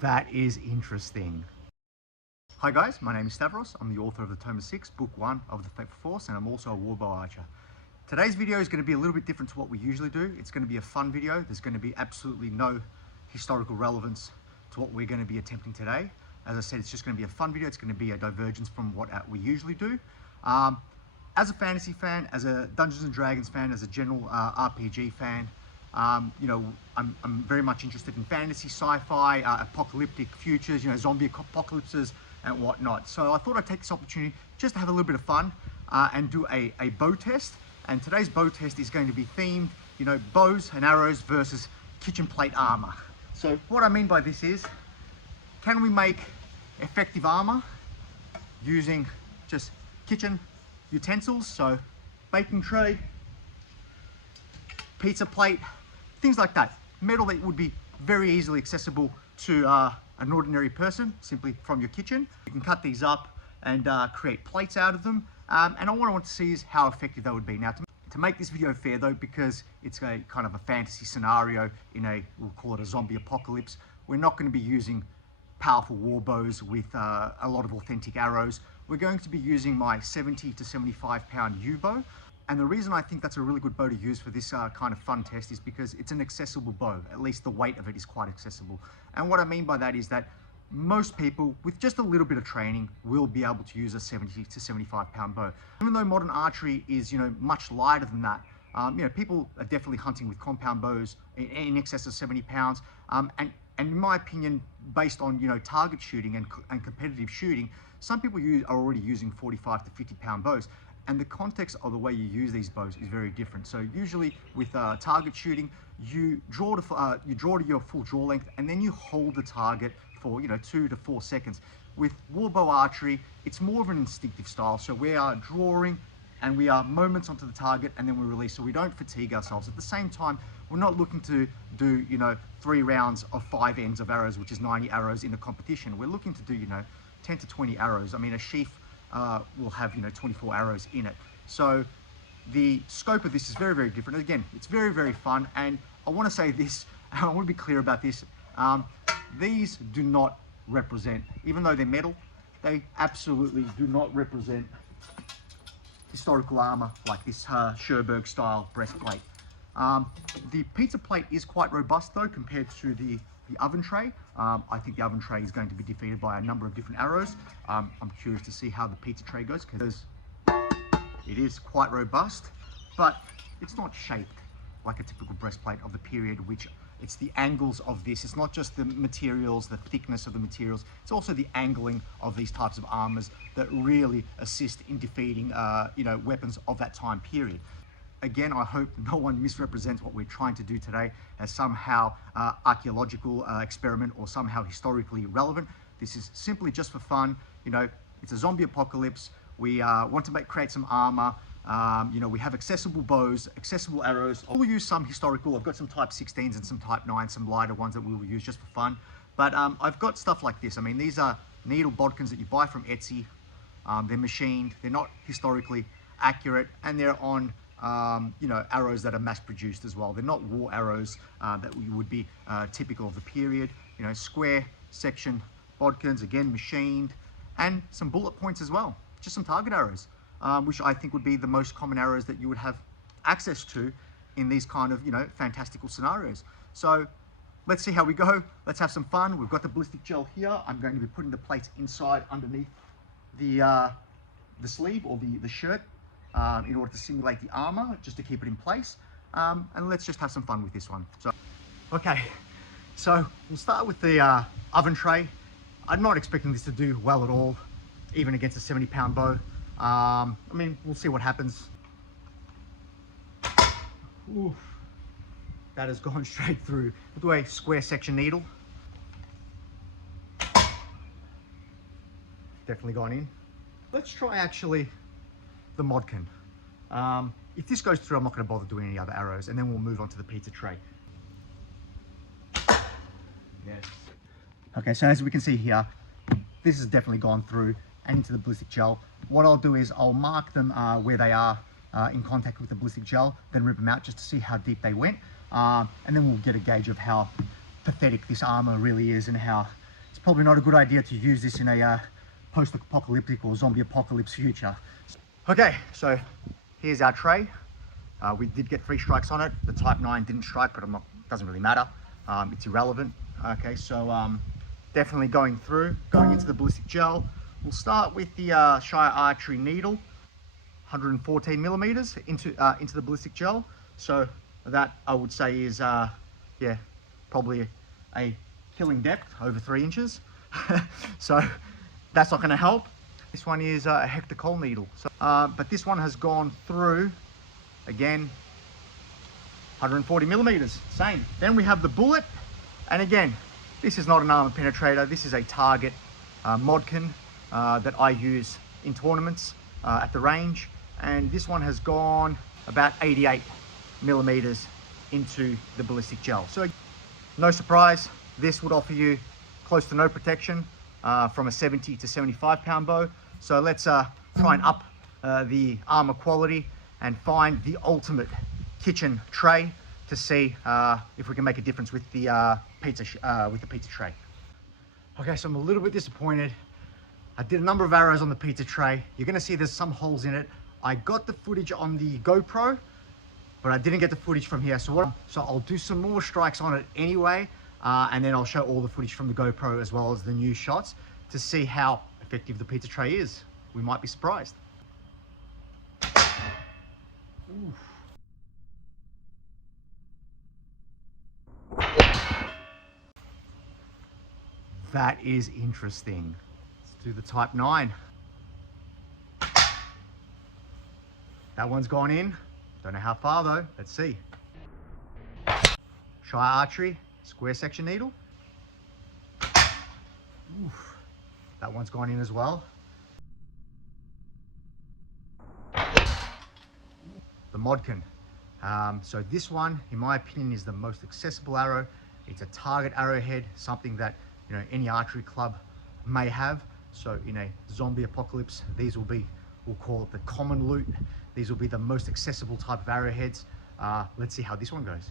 That is interesting. Hi guys, my name is Stavros. I'm the author of the Tome 6, Book 1 of the Fateful Force, and I'm also a warbow archer. Today's video is going to be a little bit different to what we usually do. It's going to be a fun video. There's going to be absolutely no historical relevance to what we're going to be attempting today. As I said, it's just going to be a fun video. It's going to be a divergence from what we usually do. As a fantasy fan, as a Dungeons and Dragons fan, as a general RPG fan, you know, I'm very much interested in fantasy, sci-fi, apocalyptic futures, you know, zombie apocalypses and whatnot. So I thought I'd take this opportunity just to have a little bit of fun and do a bow test. And today's bow test is going to be themed, you know, bows and arrows versus kitchen plate armor. So what I mean by this is, can we make effective armor using just kitchen utensils? So baking tray, pizza plate, things like that. Metal that would be very easily accessible to an ordinary person, simply from your kitchen. You can cut these up and create plates out of them. And what I want to see is how effective they would be. Now, to make this video fair though, because it's a kind of a fantasy scenario in we'll call it a zombie apocalypse, we're not going to be using powerful war bows with a lot of authentic arrows. We're going to be using my 70 to 75 pound yew bow. And the reason I think that's a really good bow to use for this kind of fun test is because it's an accessible bow. At least the weight of it is quite accessible. And what I mean by that is that most people with just a little bit of training will be able to use a 70 to 75 pound bow. Even though modern archery is, you know, much lighter than that, you know, people are definitely hunting with compound bows in excess of 70 pounds. And in my opinion, based on, you know, target shooting and competitive shooting, some people are already using 45 to 50 pound bows. And the context of the way you use these bows is very different. So usually with target shooting, you draw to your full draw length, and then you hold the target for, you know, 2 to 4 seconds. With warbow archery, it's more of an instinctive style. So we are drawing and we are moments onto the target and then we release, so we don't fatigue ourselves. At the same time, we're not looking to do, you know, 3 rounds of 5 ends of arrows, which is 90 arrows in a competition. We're looking to do, you know, 10 to 20 arrows. I mean, a sheath will have, you know, 24 arrows in it. So the scope of this is very, very different. Again, it's very, very fun. And I want to say this, I want to be clear about this. These do not represent, even though they're metal, they absolutely do not represent historical armor like this Sherberg style breastplate. The pizza plate is quite robust though compared to the oven tray. I think the oven tray is going to be defeated by a number of different arrows. I'm curious to see how the pizza tray goes because it is quite robust, but it's not shaped like a typical breastplate of the period, which it's the angles of this. It's not just the materials, the thickness of the materials, it's also the angling of these types of armors that really assist in defeating you know, weapons of that time period. Again, I hope no one misrepresents what we're trying to do today as somehow archaeological experiment or somehow historically relevant. This is simply just for fun. You know, it's a zombie apocalypse. We want to create some armor. You know, we have accessible bows, accessible arrows. We'll use some historical. I've got some Type 16s and some Type 9s, some lighter ones that we will use just for fun. But I've got stuff like this. I mean, these are needle bodkins that you buy from Etsy. They're machined. They're not historically accurate, and they're on you know, arrows that are mass produced as well. They're not war arrows that would be typical of the period. You know, square section bodkins, again machined, and some bullet points as well. Just some target arrows, which I think would be the most common arrows that you would have access to in these kind of, you know, fantastical scenarios. So let's see how we go. Let's have some fun. We've got the ballistic gel here. I'm going to be putting the plates inside underneath the sleeve or the shirt in order to simulate the armor, just to keep it in place. And let's just have some fun with this one. So, okay, so we'll start with the oven tray. I'm not expecting this to do well at all, even against a 70 pound bow. I mean, we'll see what happens. Oof, that has gone straight through with a square section needle. Definitely gone in. Let's try actually the Modkin. If this goes through, I'm not going to bother doing any other arrows, and then we'll move on to the pizza tray. Yes. Okay, so as we can see here, this has definitely gone through and into the ballistic gel. What I'll do is I'll mark them where they are in contact with the ballistic gel, then rip them out just to see how deep they went. And then we'll get a gauge of how pathetic this armor really is and how probably not a good idea to use this in a post-apocalyptic or zombie apocalypse future. Okay, so here's our tray. We did get 3 strikes on it. The Type 9 didn't strike, but doesn't really matter. It's irrelevant. Okay, so definitely going into the ballistic gel. We'll start with the Shire Archery needle, 114 millimeters into the ballistic gel. So that I would say is yeah, probably a killing depth over 3 inches. So that's not going to help. This one is a Hector Cole needle. So, but this one has gone through again 140 millimeters, same. Then we have the bullet, and again, this is not an armor penetrator. This is a target Modkin that I use in tournaments at the range, and this one has gone about 88 millimeters into the ballistic gel. So no surprise, this would offer you close to no protection from a 70 to 75 pound bow. So let's try and up the armor quality and find the ultimate kitchen tray to see if we can make a difference with the pizza tray. Okay, so I'm a little bit disappointed. I did a number of arrows on the pizza tray. You're gonna see there's some holes in it. I got the footage on the GoPro, but I didn't get the footage from here. So I'll do some more strikes on it anyway, and then I'll show all the footage from the GoPro as well as the new shots to see how effective the pizza tray is. We might be surprised. Oof. That is interesting. Let's do the Type 9. That one's gone in. Don't know how far though. Let's see. Shire Archery, square section needle. Oof. That one's gone in as well. The Modkin. So this one, in my opinion, is the most accessible arrow. It's a target arrowhead, something that any archery club may have. So in a zombie apocalypse, these will be, we'll call it the common loot. These will be the most accessible type of arrowheads. Let's see how this one goes.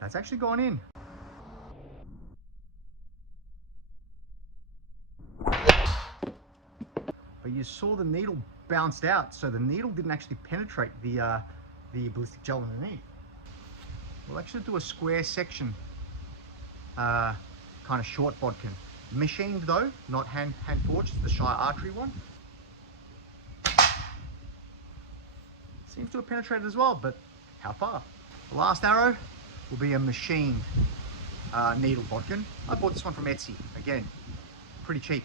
That's actually gone in. But you saw the needle bounced out, so the needle didn't actually penetrate the ballistic gel underneath. We'll actually do a square section, kind of short bodkin. Machined though, not hand forged, the Shire Archery one. Seems to have penetrated as well, but how far? The last arrow will be a machined needle bodkin. I bought this one from Etsy, again, pretty cheap.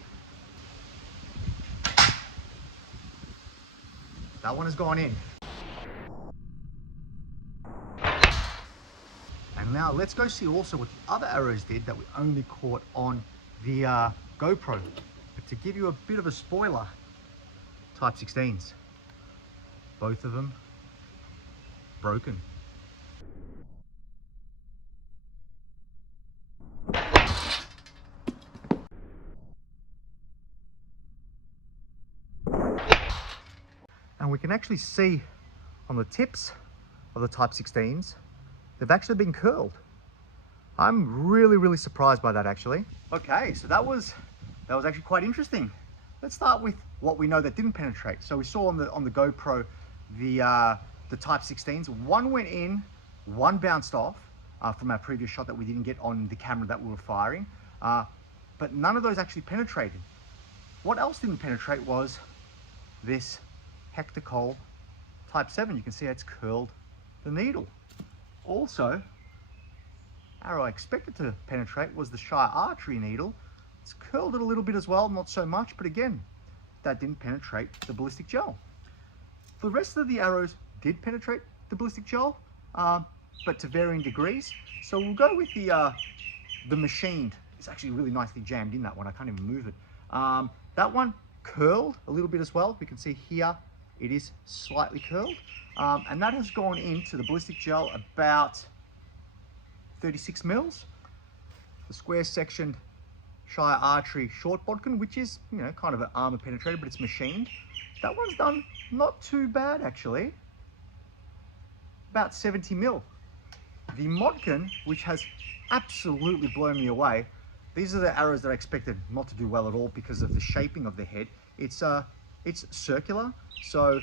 That one has gone in. And now let's go see also what the other arrows did that we only caught on the GoPro. But to give you a bit of a spoiler, Type 16s, both of them broken. And we can actually see on the tips of the Type 16s, they've actually been curled. I'm really surprised by that actually. Okay, so that was actually quite interesting. Let's start with what we know that didn't penetrate. So we saw on the GoPro the Type 16s. One went in, one bounced off from our previous shot that we didn't get on the camera that we were firing. But none of those actually penetrated. What else didn't penetrate was this Hector Cole Type 7. You can see it's curled the needle. Also, arrow I expected to penetrate was the Shire Archery needle. It's curled it a little bit as well, not so much, but again, that didn't penetrate the ballistic gel. The rest of the arrows did penetrate the ballistic gel, but to varying degrees. So we'll go with the machined. It's actually really nicely jammed in, that one. I can't even move it. That one curled a little bit as well. We can see here it is slightly curled, and that has gone into the ballistic gel about 36 mils. The square sectioned Shire Archery short bodkin, which is kind of an armor penetrator, but it's machined. That one's done not too bad actually. About 70 mil. The Modken, which has absolutely blown me away, these are the arrows that I expected not to do well at all because of the shaping of the head. It's circular, so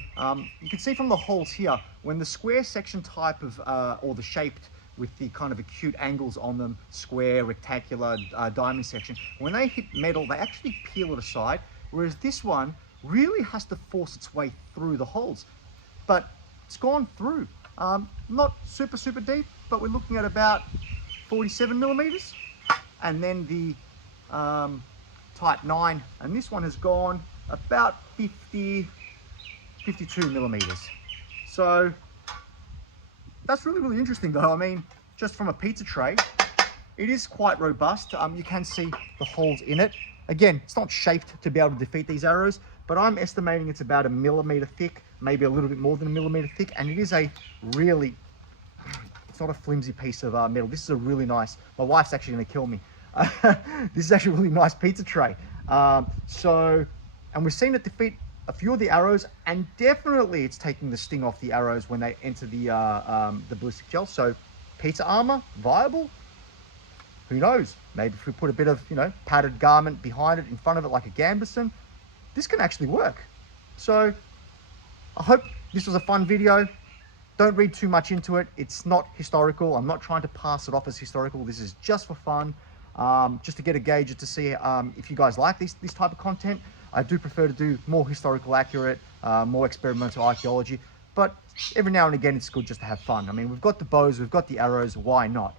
you can see from the holes here, when the square section type of, or the shaped with the kind of acute angles on them, square, rectangular, diamond section, when they hit metal, they actually peel it aside, whereas this one really has to force its way through the holes. But it's gone through. Not super deep, but we're looking at about 47 millimeters. And then the Type 9, and this one has gone about 52 millimeters. So that's really interesting though. I mean, just from a pizza tray, it is quite robust. You can see the holes in it. Again, it's not shaped to be able to defeat these arrows, but I'm estimating it's about 1 millimeter thick, maybe a little bit more than 1 millimeter thick, and it is a really, it's not a flimsy piece of metal. This is a really nice, my wife's actually gonna kill me. This is actually a really nice pizza tray. And we've seen it defeat a few of the arrows, and definitely it's taking the sting off the arrows when they enter the ballistic gel. So pizza armor, viable? Who knows? Maybe if we put a bit of, padded garment behind it, in front of it, like a gambeson, this can actually work. So I hope this was a fun video. Don't read too much into it. It's not historical. I'm not trying to pass it off as historical. This is just for fun, just to get a gauge to see if you guys like this type of content. I do prefer to do more historical accurate, more experimental archaeology, but every now and again it's good just to have fun. I mean, we've got the bows, we've got the arrows, why not?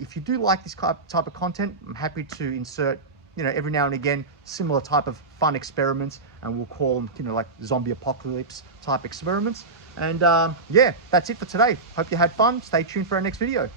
If you do like this type of content, I'm happy to insert, every now and again, similar type of fun experiments, and we'll call them, like zombie apocalypse type experiments. And yeah, that's it for today. Hope you had fun. Stay tuned for our next video.